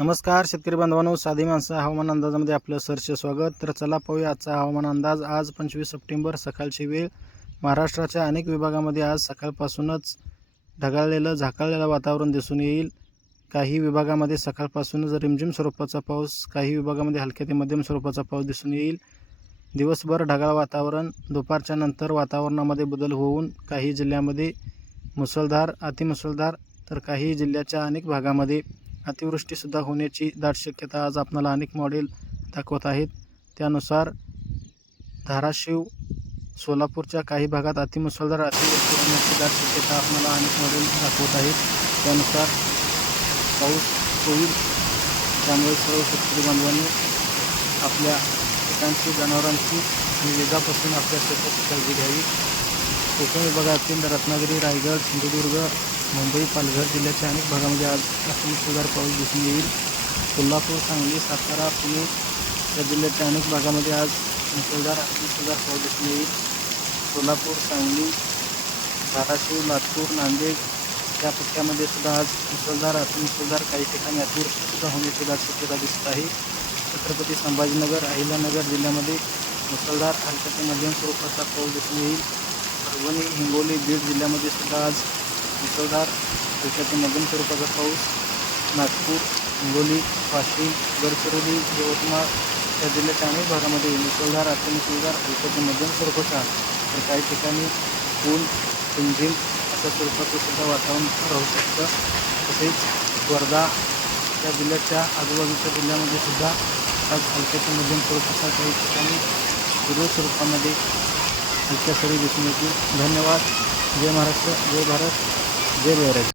नमस्कार शेतकरी बांधवांनो साधी माणसं हवामान अंदाजामध्ये आपलं सरचे स्वागत. तर चला पाहूया आजचा हवामान अंदाज. आज पंचवीस सप्टेंबर सकाळची वेळ. महाराष्ट्राच्या अनेक विभागामध्ये आज सकाळपासूनच ढगाळलेलं झाकाळलेलं वातावरण दिसून येईल. काही विभागामध्ये सकाळपासूनच रिमझिम स्वरूपाचा पाऊस काही विभागामध्ये हलक्या ते मध्यम स्वरूपाचा पाऊस दिसून येईल. दिवसभर ढगाळ वातावरण दुपारच्या नंतर वातावरणामध्ये बदल होऊन काही जिल्ह्यामध्ये मुसळधार अतिमुसळधार तर काही जिल्ह्याच्या अनेक भागामध्ये अतिवृष्टीसुद्धा होण्याची दाट शक्यता आज आपणाला अनेक मॉडेल दाखवत आहेत. त्यानुसार धाराशिव सोलापूरच्या काही भागात अतिमुसळधार अतिवृष्टी होण्याची दाट शक्यता आपल्याला अनेक मॉडेल दाखवत आहेत. त्यानुसार पाऊस होईल त्यामुळे सर्व शेतकरी बांधवांनी आपल्या पिकांची जनावरांची विजापासून आपल्या शेताची काळजी घ्यावी. कोकण विभागातील रत्नागिरी रायगड सिंधुदुर्ग मुंबई पालघर जिल्ह्याच्या अनेक भागामध्ये आज अतिमुसळधार पाऊस दिसून येईल. कोल्हापूर सांगली सातारा पुणे या जिल्ह्याच्या अनेक भागामध्ये आज मुसळधार अतिमुसळधार पाऊस दिसून येईल. सोलापूर सांगली धाराशिव लातूर नांदेड या पट्ट्यामध्ये सुद्धा आज मुसळधार अतिमुसळधार काही ठिकाणी अतिवृष्टीसुद्धा होण्याची दाट शक्यता दिसत आहे. छत्रपती संभाजीनगर अहिल्यानगर जिल्ह्यामध्ये मुसळधार हलक्या ते मध्यम स्वरूपाचा पाऊस दिसून येईल. परभणी हिंगोली बीड जिल्ह्यामध्ये सुद्धा आज मुसळधार देशातील मध्यम स्वरूपाचा पाऊस. नागपूर हिंगोली वाशिम गडचिरोली यवतमाळ या जिल्ह्याच्या अनेक भागामध्ये मुसळधार अतिमुसळधार हलक्या मध्यम स्वरूपाचा तर काही ठिकाणी ऊन रिमझिम अशा स्वरूपाचं सुद्धा वातावरण राहू शकतं. तसेच वर्धा या जिल्ह्याच्या आजूबाजूच्या जिल्ह्यामध्ये सुद्धा आज हलक्याच्या मध्यम स्वरूपाचा काही ठिकाणी पूर्व स्वरूपामध्ये हलक्या सरी दिसून येतील धन्यवाद. जय महाराष्ट्र जय भारत जय बहिराज